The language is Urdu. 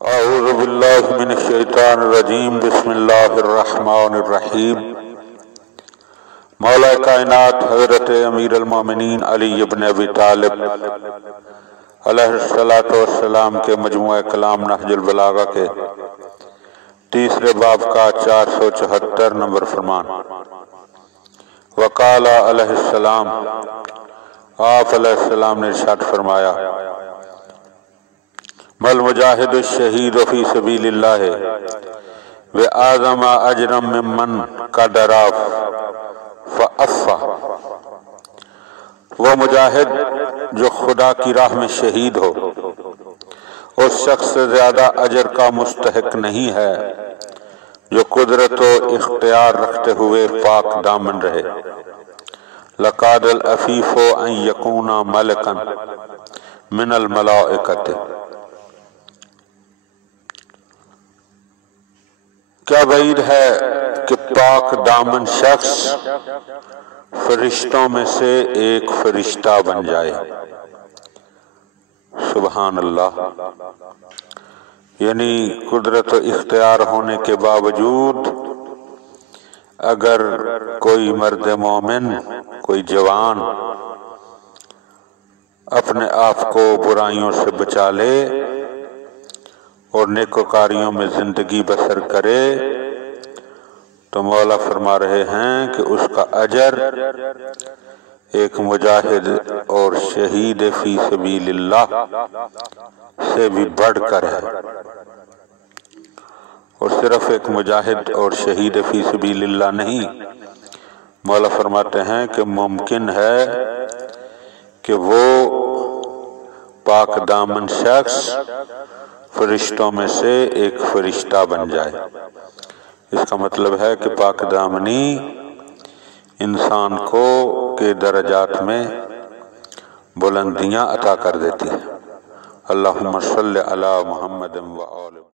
اعوذ باللہ من الشیطان الرجیم بسم اللہ الرحمن الرحیم۔ مولا کائنات حضرت امیر المومنین علی ابن ابی طالب علیہ الصلاۃ والسلام کے مجموعہ کلام نہج البلاغہ کے تیسرے باب کا 474 نمبر فرمان۔ وقال علیہ السلام، آپ علیہ السلام نے ارشاد فرمایا، بل مجاہد الشہید فی سبیل اللہ وَأَعْظَمَ أَجْرًا مِّمَّنْ قَدَرَ فَأَفَّى۔ وہ مجاہد جو خدا کی راہ میں شہید ہو اس شخص سے زیادہ اجر کا مستحق نہیں ہے جو قدرت و اختیار رکھتے ہوئے پاک دامن رہے۔ لَقَادَ الْعَفِيفُ أَن يَكُونَ مَلَكًا مِّنَ الْمَلَائِكَةِ۔ کیا بعید ہے کہ پاک دامن شخص فرشتوں میں سے ایک فرشتہ بن جائے۔ سبحان اللہ۔ یعنی قدرت و اختیار ہونے کے باوجود اگر کوئی مرد مومن، کوئی جوان اپنے آپ کو برائیوں سے بچا لے اور نیکوکاریوں میں زندگی بسر کرے تو مولا فرما رہے ہیں کہ اس کا اجر ایک مجاہد اور شہید فی سبیل اللہ سے بھی بڑھ کر ہے۔ اور صرف ایک مجاہد اور شہید فی سبیل اللہ نہیں، مولا فرماتے ہیں کہ ممکن ہے کہ وہ پاک دامن شخص فرشتوں میں سے ایک فرشتہ بن جائے۔ اس کا مطلب ہے کہ پاک دامنی انسان کو کے درجات میں بلندیاں عطا کر دیتی ہے۔ اللہم صلی علی محمد و آل